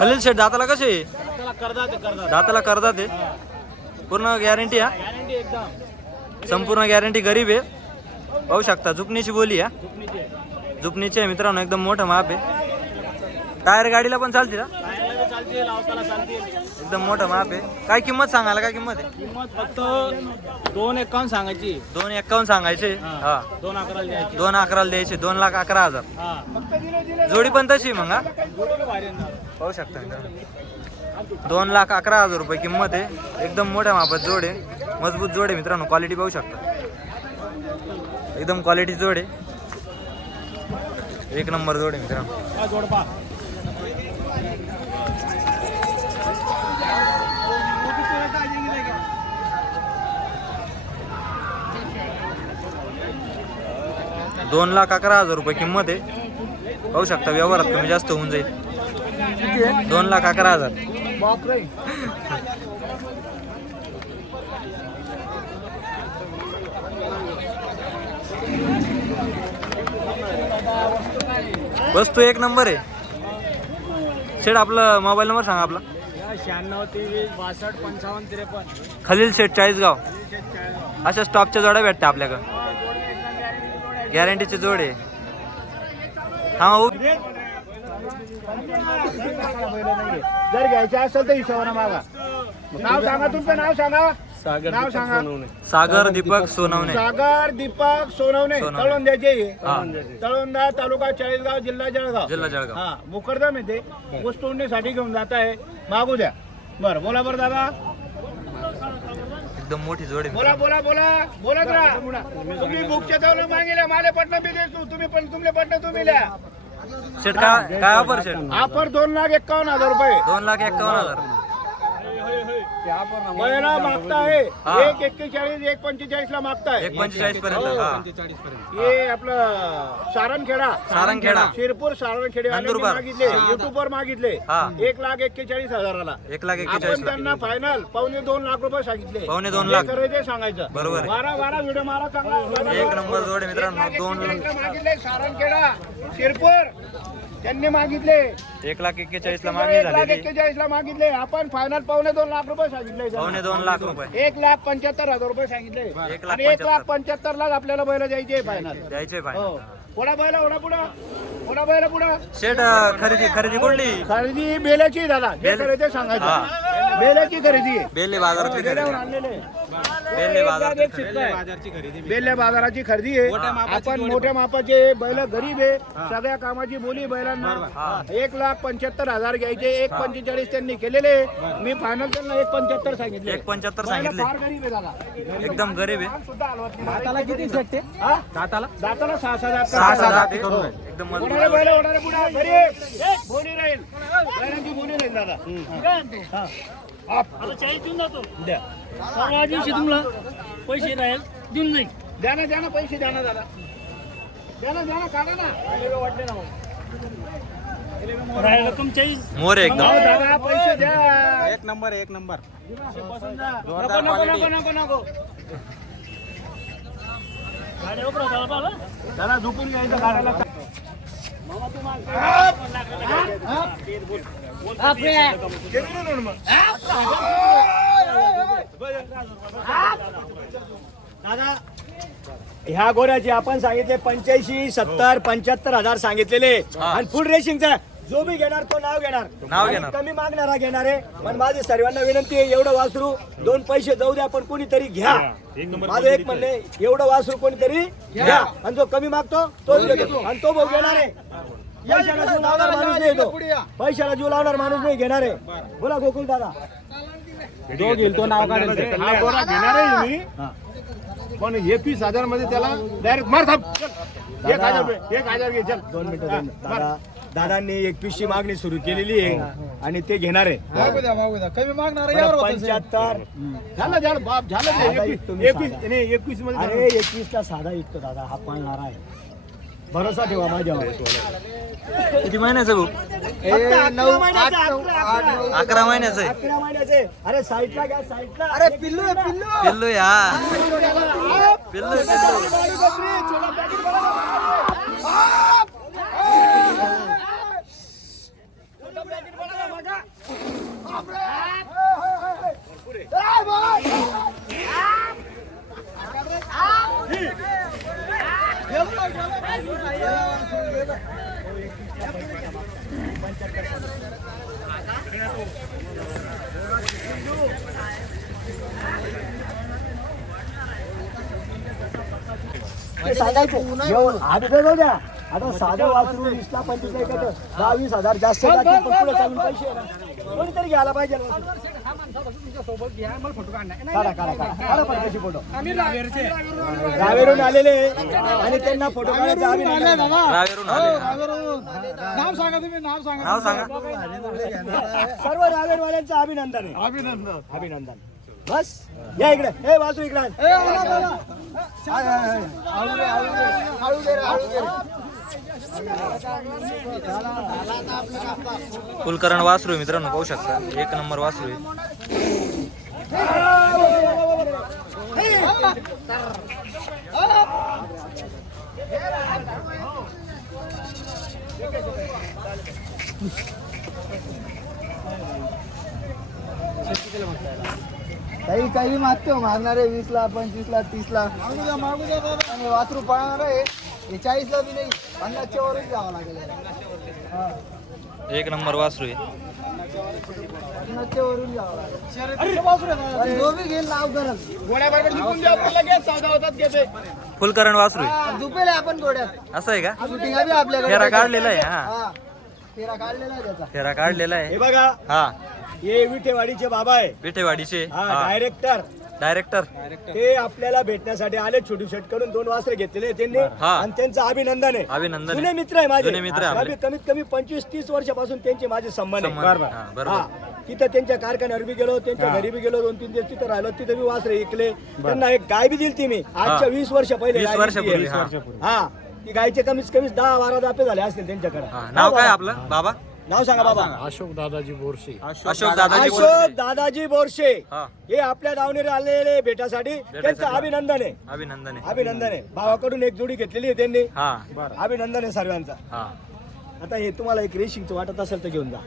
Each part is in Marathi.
खलील शेठ दाताला कसे? दाताला करतात ते पूर्ण गॅरंटी हा? संपूर्ण गॅरंटी गरीब आहे. पाहू शकता जुपणीची बोली हा. जुपणीची आहे. मित्रांनो एकदम मोठं माप आहे. टायर गाडीला पण चालते ना एकदम मोठं माप आहे. काय किंमत सांगायला काय किंमत आहे? किंमत फक्त दोन एकावन्न सांगायची. दोन एक्कावन्न सांगायचे? हा. दोन अकराला द्यायची. दोन अकराला द्यायचे दोन लाख अकरा हजार. जोडी पण तशी मग हा? आहे. पाहू शकता मित्रांनो. दोन लाख अकरा हजार रुपये किंमत आहे. एकदम मोठ्या मापात जोड आहे. मजबूत जोड आहे मित्रांनो. क्वालिटी पाहू शकता. एकदम क्वालिटी जोड आहे. एक नंबर जोड आहे मित्रांनो. दोन लाख अकरा हजार रुपये किंमत आहे. पाहू शकता व्यवहारात कमी जास्त होऊन जाईल. दोन लाख अकरा हजार. वस्तू एक नंबर आहे. शेठ आपलं मोबाईल नंबर सांगा आपला. शहाण्णव तेवीस बासष्ट पंचावन्न त्रेपन्न. खलील शेठ चाळीसगाव. अशा स्टॉकच्या जोड्या भेटतात आपल्याकडं. गॅरंटीचे जोड. आहे हा जर घ्यायचे असेल तर हिशोबाने मागा. नाव सांगा तुमचं नाव सांगा. नाव सांगा. सागर दीपक सोनवणे. सागर दीपक सोनवणे. सोनवणे. तळवंद्याचे हा. तळवंदा तालुका चाळीसगाव जिल्हा जळगाव. जिल्हा जळगाव. हा. मुकरदम येते ऊस तोडणीसाठी घेऊन जात आहे. मागू द्या. बर बोला बरं दादा. एकदम मोठी जोड बोला बोला बोला. बोलत राहा. तुम्ही बुकच्या जाऊन मागेल्या माले पटना बी देतो. तुम्ही पण तुमले पटना तुम्ही लिहा. शेठ काय काय ऑफर शेठ ऑफर दोन लाख एक्कावन्न हजार रुपये. दोन लाख एक्कावन्न हजार. महिना मागताय. हा. एक एक्केचाळीस एक पंचेचाळीस ला मागताय एक पंचेचाळीस पर्यंत हा हे. आपलं सारंगखेडा. सारंगखेडा. शिरपूर सारंगखेडे नंदुरबार. मागितले युट्यूब वर मागितले. हा. एक लाख एक्केचाळीस हजाराला. एक लाख एक्केचाळीस आपण त्यांना फायनल पावणे दोन लाख रुपये सांगितले. पावणे दोन जे लाख. करायचे सांगायचं. बरोबर आहे. बारा बारा व्हिडिओ मारा चांगला. एक नंबर जोड आहे मित्रांनो. एक लाख दोन मागितले सारंगखेडा शिरपूर. त्यांनी मागितले. एक लाख एक्केचाळीस ला मागणी एक लाख झालेली एक्केचाळीस ला मागितले. आपण फायनल पावणे दोन लाख रुपये सांगितले. पावणे दोन लाख रुपये. एक लाख पंच्याहत्तर हजार रुपये सांगितले. एक लाख आणि एक लाख पंच्याहत्तर. लाख आपल्याला बैल द्यायचे फायनल द्यायचे हो. पाहिजे पुढा बैल ओढा पुढा? पुढा बैल पुढा? शेठ खरेदी खरेदी कुठली? खरेदी बेल्याची दादा. जे बेल- खरेदी सांगायचं. बेल्याची खरेदी आहे. बेल्ले बाजारातली खरेदी. आणलेले बेल्ले एक आहे. बाजाराची खरेदी आहे. आपण मोठ्या मापाचे बैल गरीब आहे. सगळ्या कामाची बोली बैलांना. एक लाख पंच्याहत्तर हजार घ्यायचे. एक पंचेचाळीस त्यांनी केलेले. मी फायनल त्यांना एक पंच्याहत्तर सांगितले. एक पंच्याहत्तर बैल सांगितले. फार गरीब आहे दादा. एकदम गरीब आहे. सुद्धा हलवत नाही. दाताला किती हा? दाताला? दाताला सहा सहा सहा सहा आहे. हो. एकदम मजबूत. ओढारे बैल, ओढारे पुढे, गरीब. बोली राहील. बैलांची बोली राहील. दादा. हा. आता चाळीस देऊन जातो द्या दिवशी तुम्हाला पैसे राहील देऊन नाही द्या ना द्या ना पैसे द्या ना दादा द्या ना द्या ना काढा ना वाटले ना राहील रक्कम चाळीस मोर आहे एकदम हो, दादा पैसे द्या एक नंबर एक नंबर नको नको नको नको नको गाडी उभं राहा बाबा दादा झुकून घ्यायचं काढायला दादा ह्या गोऱ्याचे आपण सांगितले पंच्याऐंशी सत्तर पंच्याहत्तर हजार सांगितलेले. हा. आणि फुल रेसिंगचा जो बी घेणार तो नाव घेणार. नाव घेणार. कमी मागणारा घेणार आहे. पण माझी सर्वांना विनंती आहे एवढं वासरू दोन पैसे जाऊ द्या पण कोणीतरी घ्या. माझं एक म्हणणे एवढं वासरू कोणीतरी घ्या. आणि जो कमी मागतो तोच घेतो. आणि तो भाऊ घेणार आहे. पैशाला जीव लावणार माणूस नाही तो. पैशाला जीव लावणार माणूस नाही घेणार आहे. बोला गोकुल दादा. जो घेईल तो नाव काढेल. ते. हा गोरा घेणार आहे मी. पण एकवीस हजारमध्ये त्याला डायरेक्ट मार थांब. चल. एक हजार रुपये, एक हजार घे चल. दोन मिनिटं दादा दादांनी एकवीसची मागणी सुरू केलेली आहे आणि ते घेणार आहे. कमी मागणार पंच्याहत्तर. झालं झालं बाप झालं. ते. दादा, एकवीस- तुम्ही एकवीस सांगा. नाही एकवीसमध्ये अरे एकवीस ला साधा विकतो दादा हा पाळणारा आहे. भरोसा ठेवा माझ्यावर. किती महिन्याचं भाऊ? अकरा महिन्याचं, आहे. अरे साईडला घ्या साईडला. अरे पिल्लू पिल्लू. पिल्लू या. पिल्लू ते सांगायचं आधी तर जाऊ द्या. आता साधं वाचून वीसला पंचवीस नाही का दहा वीस हजार जास्त जातील, पण पुढे चालून पैसे आहे ना. कोणीतरी घ्यायला पाहिजे ना. वासरू. काढा काढा काढा. काढा पटकशी फोटो रावेरून आलेले आणि त्यांना फोटो काढायचा आम्ही रावेरून आले नाव सांगा तुम्ही नाव सांगा नाव सांगा. सर्व रावेरवाल्यांचं अभिनंदन आहे. अभिनंदन. अभिनंदन. बस. या इकडे. हे वासू इकडे आण. कुलकरण वासरू आहे मित्रांनो पाहू शकता. एक नंबर वासरू आहे. काही काही मागतो मागणारे वीस ला पंचवीस ला तीस ला मागू द्या मागू द्या आणि वासरू पळणार आहे. हे चाळीस ला बी नाही पन्नासच्या वरच जावं लागेल. एक नंबर वासरू आहे. पन्नासच्या वरून जावं लागेल. जो बी घेईल नाव करत फुलकरण वासरू आहे. झुपेल आपण गोड्यात. असं आहे का? शूटिंग बी आपल्याकडे. फेरा काढलेला आहे हा. हा फेरा काढलेला आहे त्याचा. फेरा काढलेला आहे. हे बघा. हा. हे विठेवाडीचे बाबा आहे. विठेवाडीचे हा हा. डायरेक्टर डायरेक्टर ते आपल्याला भेटण्यासाठी आले छोटी शेट करून दोन वाजता घेतलेले त्यांनी. हा. आणि त्यांचं अभिनंदन आहे. अभिनंदन जुने. मित्र आहे माझे. जुने मित्र आहे आपले. कमीत कमी पंचवीस तीस वर्षापासून त्यांचे माझे संबंध आहे. हा, बरोबर. हा. तिथं त्यांच्या कारखान्यावर बी गेलो त्यांच्या घरी बी गेलो दोन तीन दिवस तिथं राहिलो तिथं बी वासरे ऐकले त्यांना एक गाय बी दिली ती मी. आजच्या वीस वर्ष पहिले. हा. ती गायचे कमीत कमी दहा बारा दापे झाले असतील त्यांच्याकडे. नाव काय आपलं? बाबा? नाव सांगा बाबा. अशोक दादाजी बोरसे अशोक दादाजी अशोक बोरसे. दादाजी बोरशे. हा. हे आपल्या दावणीवर आलेले भेटासाठी त्यांचं अभिनंदन आहे. अभिनंदन आहे. अभिनंदन आहे. भावाकडून एक जोडी घेतलेली आहे त्यांनी. हा. अभिनंदन आहे सर्वांचा. हा. आता हे तुम्हाला एक रेशिंगचं वाटत असेल तर घेऊन जा.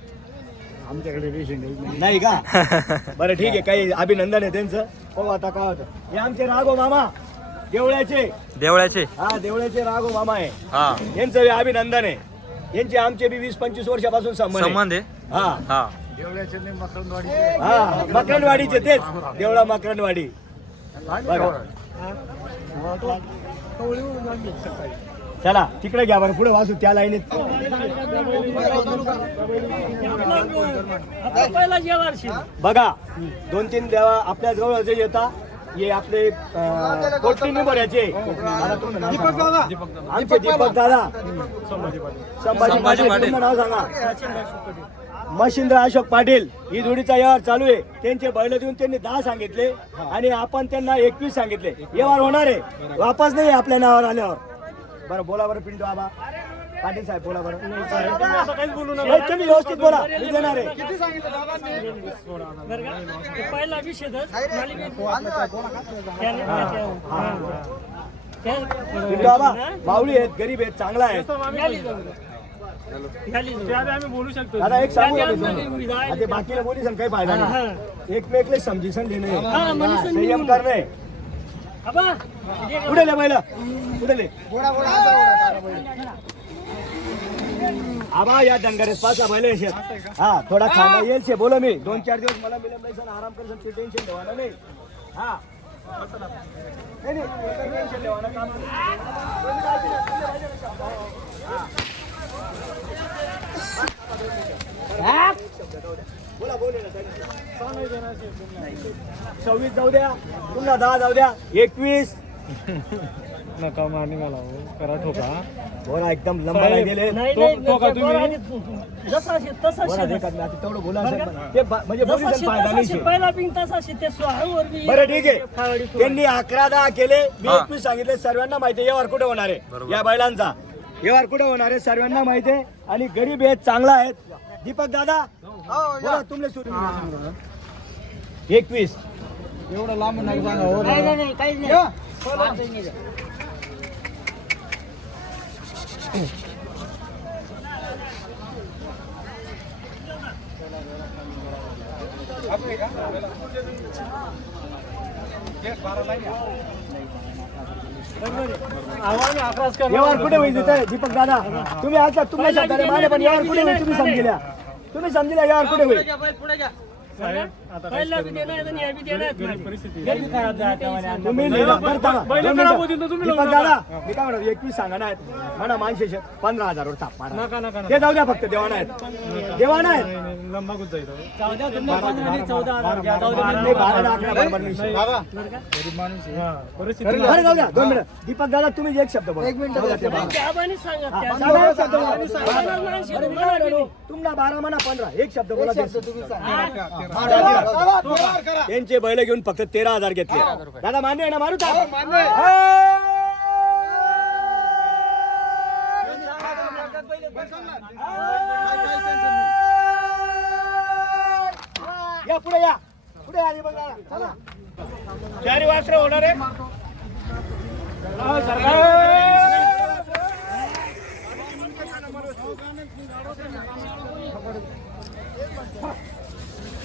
आमच्याकडे रेशन नाही का? बरं ठीक आहे. काही अभिनंदन आहे त्यांचं. हो आता काय होतं. हे आमचे राघो मामा. देवळ्याचे. देवळाचे हा देवळ्याचे राघो मामा आहे. हा. यांचं अभिनंदन आहे. यांचे आमचे बी वीस पंचवीस वर्षापासून संबंध आहे. संबंध आहे? हा. हा. हा मकरंदवाडीचे तेच. देवळा मकरंदवाडी. बघा. चला तिकडे घ्या बरं पुढे वाचू त्या लाईनीत. पहिला बघा दोन तीन देवा आपल्या जवळ जे येता हे आपले कोटली नंबर याचे दीपक दादा. आमचे दीपक दादा. संभाजी पाटील. नाव सांगा. मशिंद्र अशोक पाटील ही जोडीचा व्यवहार चालू आहे. त्यांचे बैल देऊन त्यांनी दहा सांगितले आणि आपण त्यांना एकवीस सांगितले. व्यवहार होणार आहे. वापस नाही आपल्या नावावर आल्यावर. बरं बोला बरं पिंटू आबा. पाटील साहेब बोला बरं. काहीच बोलू हे तुम्ही व्यवस्थित बोला. मी देणार आहे. बरं का? ते पहिला त्याने- हा. माऊली आहेत गरीब आहेत चांगला आहे. घाली जाऊ. दादा एक सांगू बाकीला बोली सांग काही फायदा. नाही. एकमेकले समजीसन देणे संयम करणे. हे पुढे ले बैल पुढे ले आबा या डंगरेस पासा बैल आहे हा थोडा खांदा येईल शे बोलो मी. दोन चार दिवस मला मिळेल नाही सण आराम करेल ते टेन्शन ठेवाना नाही. हा. नाही, नाही, टेन्शन ठेवाना काम बोला बोल सव्वीस जाऊ द्या पुन्हा दहा जाऊ द्या एकवीस. नका मारणी मला हो, करा ठोका. बोला एकदम लंबा नाही गेले नाही, तो- नाही, तो का तुम्ही? जसा शे तसा बोला शे. देखत नाही आता तेवढं बोला. ते बा- म्हणजे जसा बोलीसन शे फायदा तसा नाही शे. शे. पहिला पिंग तसा शे. ते स्वाहावर बी- बरं ठीक आहे. त्यांनी अकरा दहा केले मी हा. एकवीस सांगितले सर्वांना माहिती आहे व्यवहार कुठे होणार आहे बरोबर. या बैलांचा व्यवहार कुठे होणार आहे सर्वांना माहिती आहे आणि गरीब आहेत चांगला आहेत दीपक दादा बोला तुमले सुरू एकवीस हो नाही, नाही, नाही, काहीच नाही. व्यवहार कुठे होईल तिथे? दीपक दादा तुम्ही आता तुमच्या शब्दाने माने पण व्यवहार कुठे होईल? तुम्ही समजल्या. तुम्ही समजल्या व्यवहार कुठे होईल? पहिला बी देणार आहे आणि या बी देणार आहे. तुम्ही लिहिलं बरं थांबा. बैलं दोन खराब मिनिटं. होतील तर तुम्ही दीपक लावून दादा मी काय म्हणतो एकवीस सांगा ना म्हणा मानशे पंधरा हजारवर थाप मारा ते जाऊ द्या फक्त देवा नाहीत देवा नाहीत चौदा तुम्ही पंधरा आणि चौदा हजार घ्या. चौदा नाही, बारा आणि अकरा बरोबर नाही. बरं जाऊ द्या दोन मिनिट दीपक दादा तुम्ही एक शब्द बोला एक मिनिट जाऊ द्या ते बारा. सांगा त्या एक शब्द बोला. सांगा माणशी, अरे मी तुम्हाला बारा म्हणा पंधरा एक शब्द बोला सांगा त्यांचे बैल घेऊन फक्त तेरा हजार घेतले. दादा मान्य आहे ना मारू का? या पुढे या. पुढे या दादा. चला. चारी वासरं होणार आहे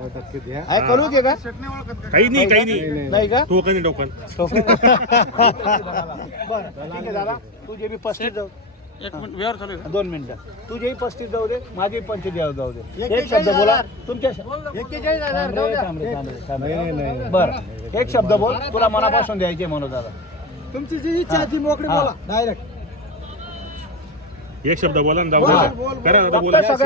करू का काही नाही काही नाही नाही. का? टोकन आहे टोकन बरं ठीक आहे दादा. तुझे बी पस्तीस जाऊ. एक मिनिट व्यवहार चालू आहे. दोन मिनिटं. तुझेही पस्तीस जाऊ दे माझे पंचवीस जाऊ दे. एक शब्द बोला. तुमच्या थांबरे, थांबरे, थांबरे, थांबरे. बरं एक शब्द बोल. तुला मनापासून द्यायचे म्हणून दादा. तुमची जी इच्छा आहे ती मोकळी हा. बोला डायरेक्ट एक शब्द बोला ना जाऊ बोल, द्या. करा आता फक्त बोला. सगळं